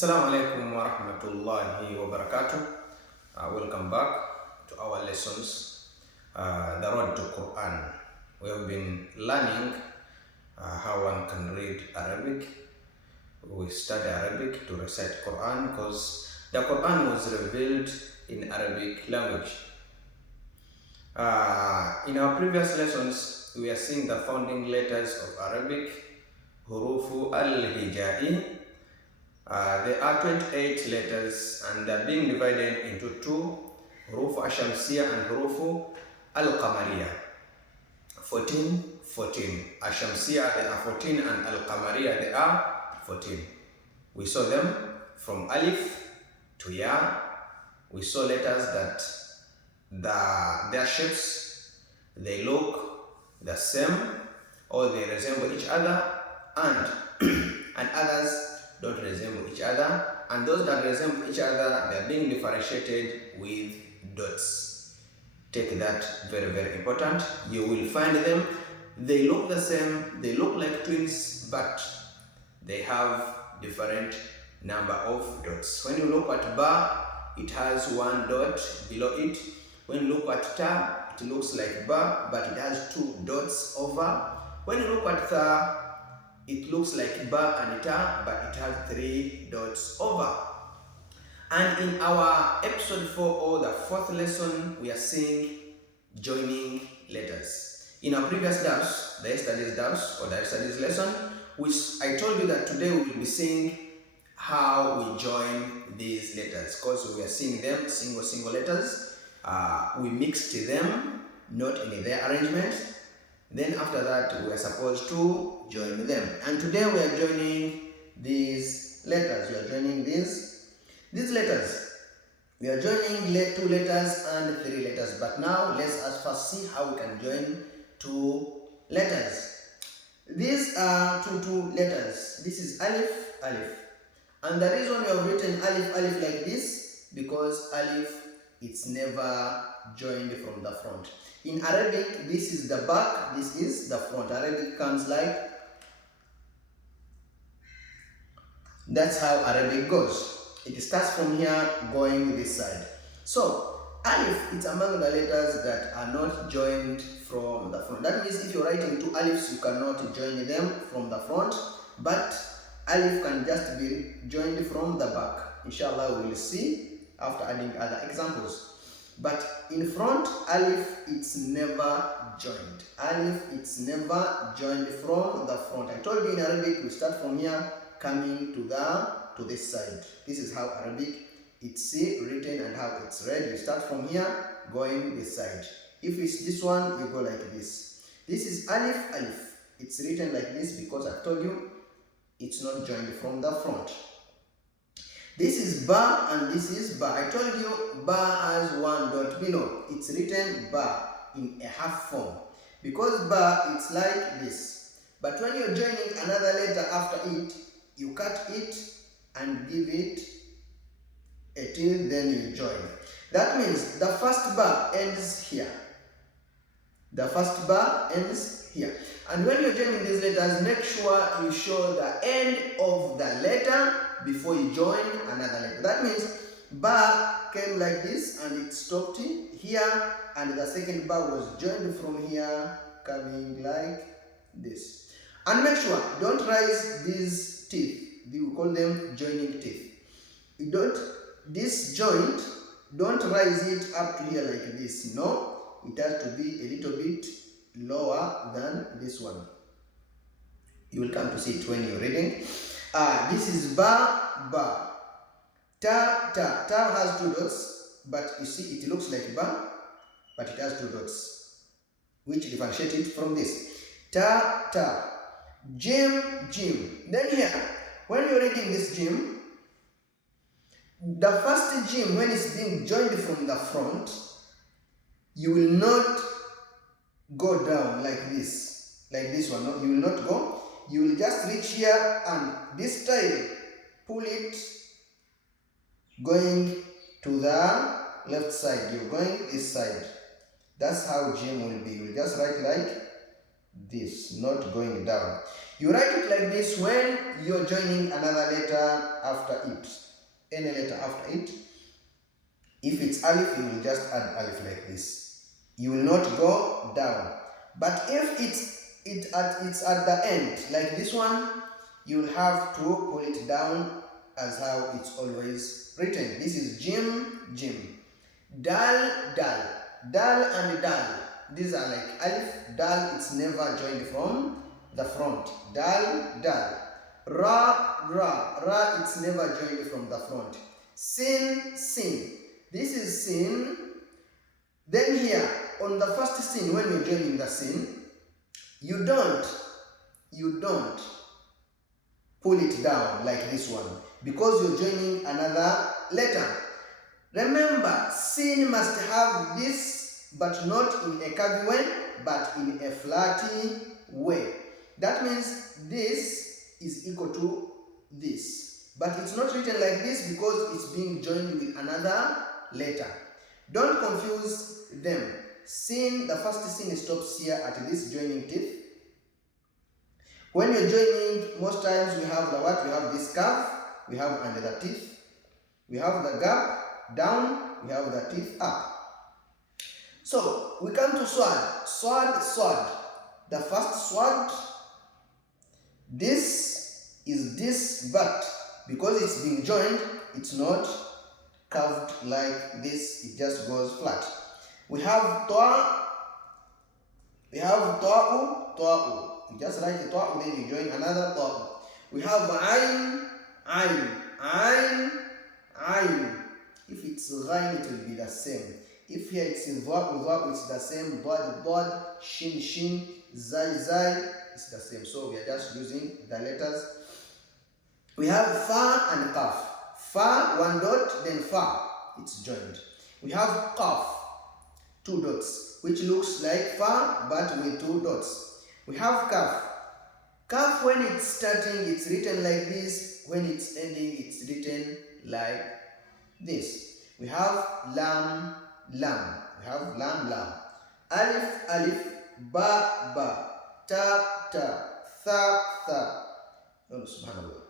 Assalamu alaikum wa rahmatullahi wa barakatuh. Welcome back to our lessons, The Road to Quran. We have been learning how one can read Arabic. We study Arabic to recite Quran because the Quran was revealed in Arabic language. In our previous lessons, we are seeing the founding letters of Arabic, Hurufu al-Hijai. There are 28 letters and they are being divided into two, Hurufu Ashamsiya and Hurufu Al-Qamariya. 14. Ashamsiya there are 14 and Al-Qamariya there are 14. We saw them from Alif to Ya. We saw letters that their shapes, they look the same or they resemble each other, and others don't resemble each other, and those that resemble each other, they are being differentiated with dots. Take that, very, very important. You will find them, they look the same, they look like twins, but they have different number of dots. When you look at Ba, it has one dot below it. When you look at Ta, it looks like Ba, but it has two dots over. When you look at Tha, it looks like Ba and Ta, but it has three dots over. And in our episode 4 or the fourth lesson, we are seeing joining letters. In our previous dars, the studies dars or the studies lesson, which I told you that today we will be seeing how we join these letters, because we are seeing them single letters. We mixed them, not in their arrangement. Then after that, we are supposed to join them. And today we are joining these letters. We are joining these letters. We are joining 2 letters and 3 letters. But now let's first see how we can join 2 letters. These are two letters. This is Alif, Alif. And the reason we have written Alif, Alif like this, because Alif, it's never joined from the front. In Arabic, this is the back, this is the front. Arabic comes like, that's how Arabic goes. It starts from here going this side. So, Alif, it's among the letters that are not joined from the front. That means if you're writing 2 Alifs, you cannot join them from the front, but Alif can just be joined from the back. Inshallah, we will see after adding other examples. But in front, Alif, it's never joined. Alif, it's never joined from the front. I told you in Arabic, we start from here, coming to this side. This is how Arabic, it's written and how it's read. You start from here, going this side. If it's this one, you go like this. This is Alif, Alif. It's written like this because I've told you, it's not joined from the front. This is Ba and this is Ba. I told you Ba has one dot below. It's written Ba in a half form. Because Ba, it's like this. But when you're joining another letter after it, you cut it and give it a till, then you join. That means the first Ba ends here. The first Ba ends here. And when you're joining these letters, make sure you show the end of the letter before you join another letter. That means Ba came like this and it stopped here, and the second Ba was joined from here, coming like this. And make sure, don't raise these teeth. We call them joining teeth. This joint, don't raise it up to here like this. No, it has to be a little bit lower than this one. You will come to see it when you're reading. This is Ba, Ba. Ta, Ta. Ta has 2 dots, but you see it looks like Ba, but it has 2 dots, which differentiate it from this. Ta, Ta. Jim, Jim. Then here, when you're reading this Jim, the first Jim, when it's being joined from the front, you will not go down like this one. No, you will not go. You will just reach here and this time pull it going to the left side. You're going this side. That's how Jim will be. You will just write like this, not going down. You write it like this when you're joining another letter after it, any letter after it. If it's alif, you will just add alif like this. You will not go down. But if it's at the end, like this one, you will have to pull it down as how it's always written. This is jim, jim. Dal, dal. Dal and dal. These are like alif, dal, it's never joined from the front. Dal, dal. Ra, ra. Ra, it's never joined from the front. Sin, sin. This is sin. Then here, on the first sin, when you're joining the sin, you don't pull it down like this one, because you're joining another letter. Remember, sin must have this, but not in a curvy way, but in a flatty way. That means this is equal to this, but it's not written like this because it's being joined with another letter. Don't confuse them. Sin, the first sin stops here at this joining teeth. When you're joining, most times we have the what? We have this curve, we have under the teeth, we have the gap down, we have the teeth up. So we come to sword. Sword, sword. The first sword, this is this, but because it's being joined, it's not curved like this, it just goes flat. We have toa, we have toa'u, toa'u. You just write the toa'u, then you join another toa'u. We have ayn, ayn, ayn, ayn. If it's ghain, it will be the same. If here it's in dha'u, dha'u, it's the same. Dad, dad, shin, shin, zai, zai, it's the same. So we are just using the letters. We have fa and qaf. Fa, one dot, then fa, it's joined. We have qaf, two dots, which looks like fa but with two dots. We have kaf. Kaf, when it's starting, it's written like this. When it's ending, it's written like this. We have lam, lam. We have lam, lam. Alif, alif, ba, ba, ta, ta, tha, tha. Oh, subhanallah.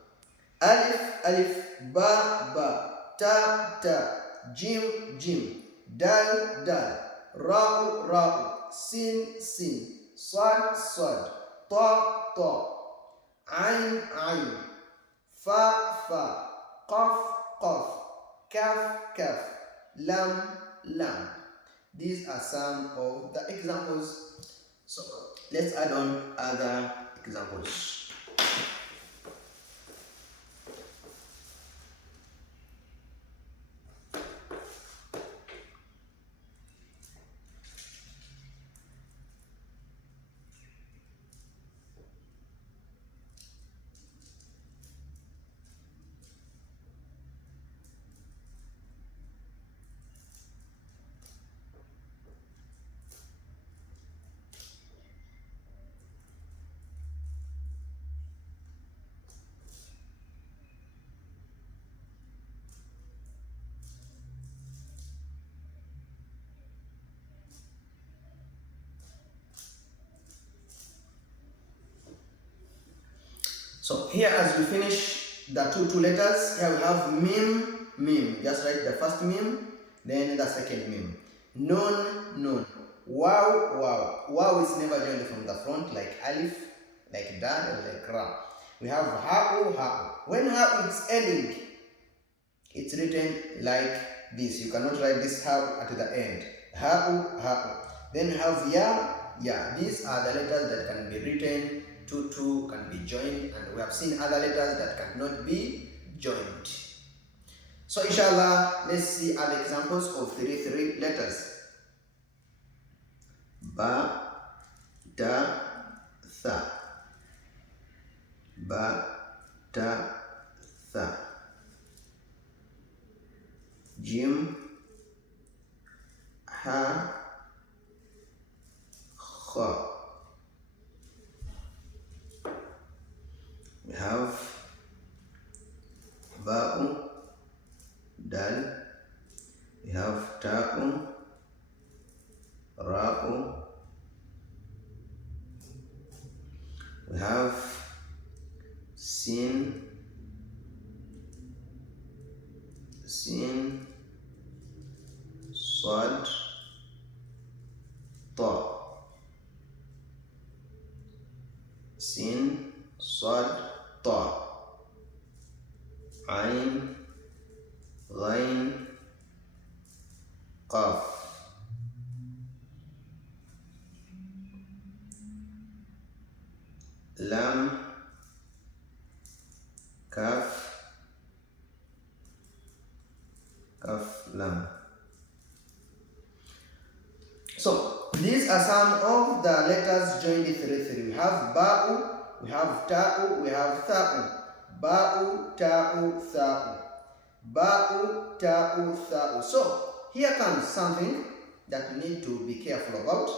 Alif, alif, ba, ba, ta, ta, jim, jim, dal, dal, ra'u, ra'u, sin, sin, sad, sad, ta, ta, ayn, ayn, fa, fa, qaf, qaf, kaf, kaf, lam, lam. These are some of the examples. So let's add on other examples. So here, as we finish the two letters, here we have mim, mim. Just write the first mim, then the second mim. Nun, nun. Wow, wow. Wow is never joined from the front, like alif, like dal, and like ra. We have ha'u, ha'u. When ha'u is ending, it's written like this. You cannot write this ha'u at the end. Ha'u, ha'u. Then we have ya, ya. These are the letters that can be written. Two can be joined, and we have seen other letters that cannot be joined. So inshallah, let's see other examples of three letters. Ba, da, tha. Ba, da, tha. Jim, ha, kha. We have ba'u, dal. We have ta'u, ra'u, sin, sin, swad, ta, sin, swad, ta, ain, ghain, qaf, lam, kaf, kaf, lam. So these are some of the letters joined 3 3. We have ba'u, we have ta'u, we have tha'u. Ba'u, ta'u, tha'u. Ba'u, ta'u, tha'u. So here comes something that we need to be careful about.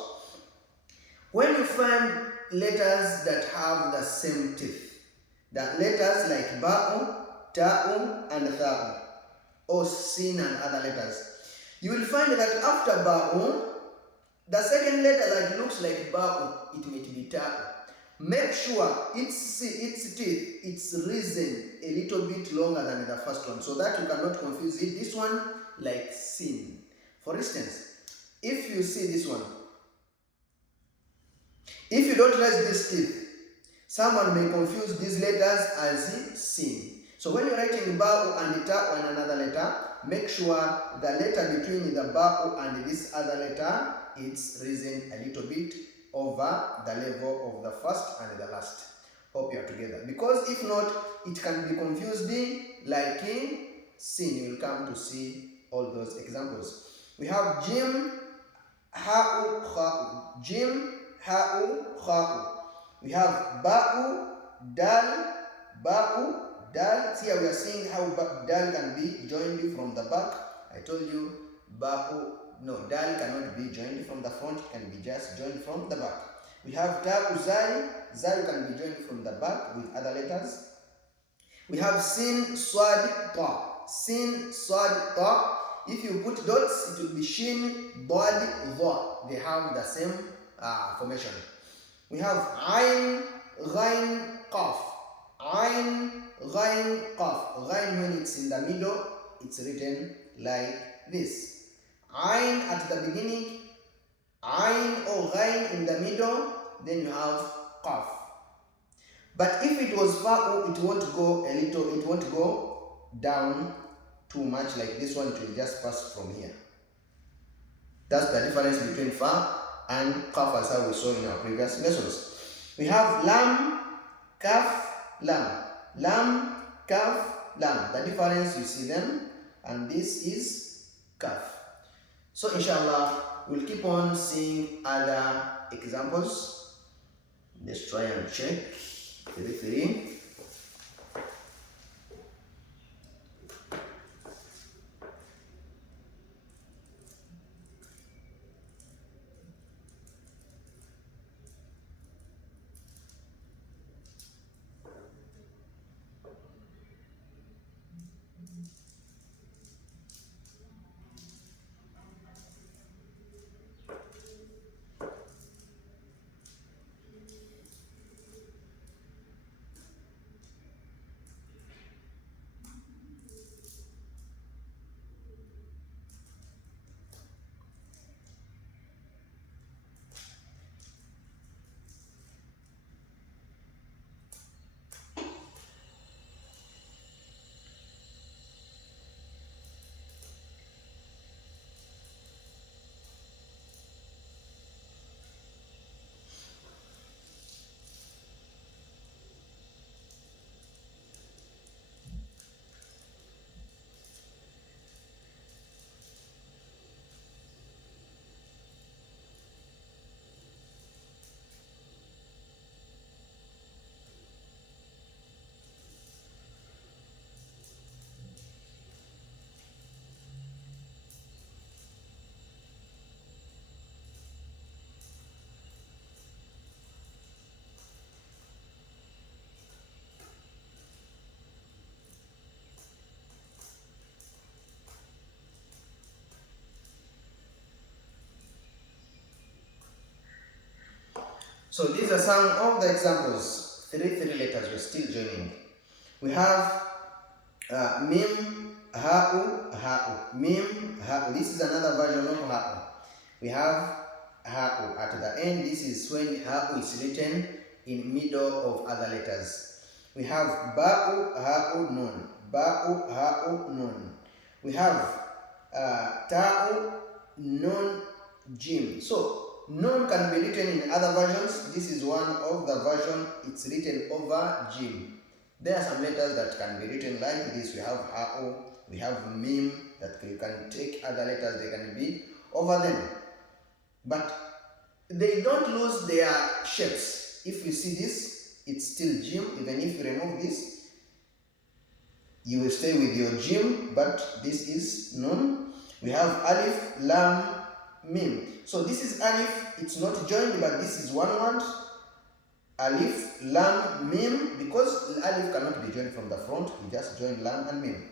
When you find letters that have the same teeth, the letters like ba'u, ta'u, and tha'u, or sin and other letters, you will find that after ba'u, the second letter that looks like ba'u, it may be ta'u. Make sure its teeth, its risen a little bit longer than the first one, so that you cannot confuse it. This one like sin. For instance, if you see this one, if you don't raise these teeth, someone may confuse these letters as sin. So when you're writing ba'u and ta'u and another letter, make sure the letter between the ba'u and this other letter is risen a little bit over the level of the first and the last. Hope you are together. Because if not, it can be confused like in sin. You will come to see all those examples. We have jim, ha'u, kha'u. Jim, ha'u, kha'u. We have ba'u, dal, ba'u, dal. See, we are seeing how dal can be joined from the back. I told you ba'u, no, dal cannot be joined from the front, it can be just joined from the back. We have ta'u, zai. Zai can be joined from the back with other letters. We have sin, swad, ta. Sin, swad, ta. If you put dots, it will be shin, bod, dha. They have the same formation. We have ain, ghain, qaf. Ain, ghain, qaf. Ghain, when it's in the middle, it's written like this. Ain at the beginning, ain or ghain in the middle, then you have qaf. But if it was fa'u, it won't go down too much like this one, it will just pass from here. That's the difference between fa and qaf, as how we saw in our previous lessons. We have lam, kaf, lam. Lam, kaf, lam. The difference, you see them, and this is kaf. So inshallah, we'll keep on seeing other examples. Let's try and check. 3 3. So these are some of the examples. 3 3 letters we're still joining. We have mim, ha'u, mim, ha'u. This is another version of ha'u. We have ha'u at the end. This is when ha'u is written in middle of other letters. We have ba'u, ha'u, nun, ba'u, ha'u, nun. We have ta'u, nun, jim. So nun can be written in other versions. This is one of the version. It's written over jim. There are some letters that can be written like this. We have ha'u, we have mim, that you can take other letters, they can be over them. But they don't lose their shapes. If you see this, it's still jim. Even if you remove this, you will stay with your jim, but this is nun. We have alif, lam, mim. So this is alif, it's not joined, but this is one word. Alif, lam, mim, because alif cannot be joined from the front, we just join lam and mim.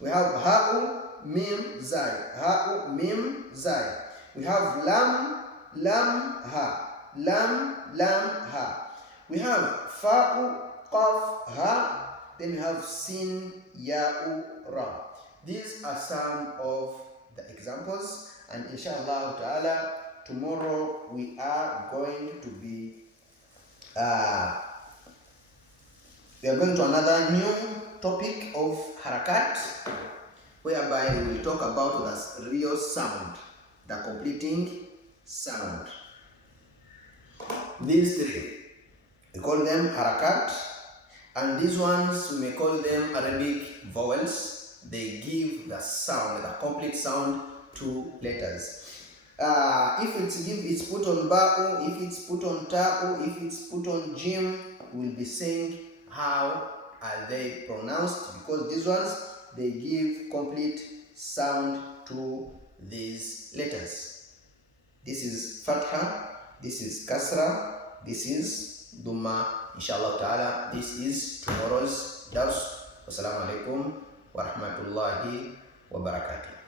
We have ha'u, mim, zai, ha'u, mim, zai. We have lam, lam, ha, lam, lam, ha. We have fa'u, qaf, ha. Then we have sin, ya'u, ra. These are some of the examples, and inshallah ta'ala, tomorrow we are going to be we are going to another new topic of harakat, whereby we will talk about the real sound, the completing sound. These three, we call them harakat, and these ones we may call them Arabic vowels. They give the sound, the complete sound to letters. If it's put on ba'u, if it's put on ta'u, if it's put on jim, we'll be saying how are they pronounced, because these ones, they give complete sound to these letters. This is fatha, this is kasra, this is dhamma. Inshallah ta'ala, this is tomorrow's dars. Wassalamu alaikum wa rahmatullahi wa barakatuh.